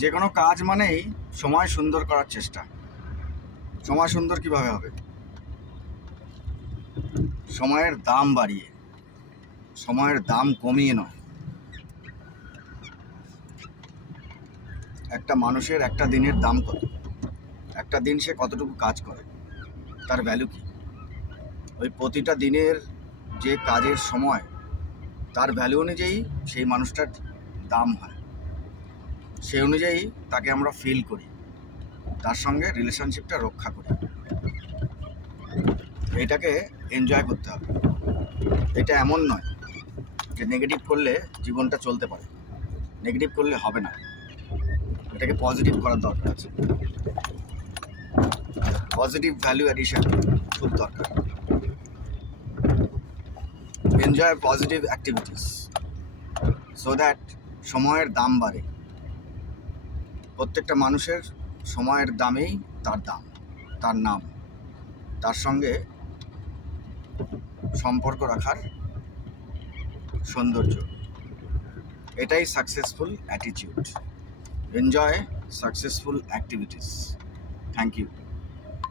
যে কোনো কাজ মানেই সময় সুন্দর করার চেষ্টা। সময় সুন্দর কিভাবে হবে? সময়ের দাম বাড়িয়ে, সময়ের দাম কমিয়ে নয়। একটা মানুষের একটা দিনের দাম কত? একটা দিন সে কতটুকু কাজ করে, তার ভ্যালু কি? ওই প্রতিটা দিনের যে কাজের সময়, তার ভ্যালু অনুযায়ী সেই মানুষটার দাম হয়। সেই অনুযায়ী তাকে আমরা ফিল করি, তার সঙ্গে রিলেশনশিপটা রক্ষা করি। এটাকে এনজয় করতে হবে। এটা এমন নয় যে নেগেটিভ করলে জীবনটা চলতে পারে, নেগেটিভ করলে হবে না। এটাকে পজিটিভ করার দরকার আছে। পজিটিভ ভ্যালু অ্যাডিশন খুব দরকার। Enjoy positive activities so that সময়ের দাম বাড়ে। প্রত্যেকটা মানুষের সময়ের দামেই তার দাম, তার নাম, তার সঙ্গে সম্পর্ক রাখার সৌন্দর্য। এটাই successful attitude. Enjoy successful activities. Thank you.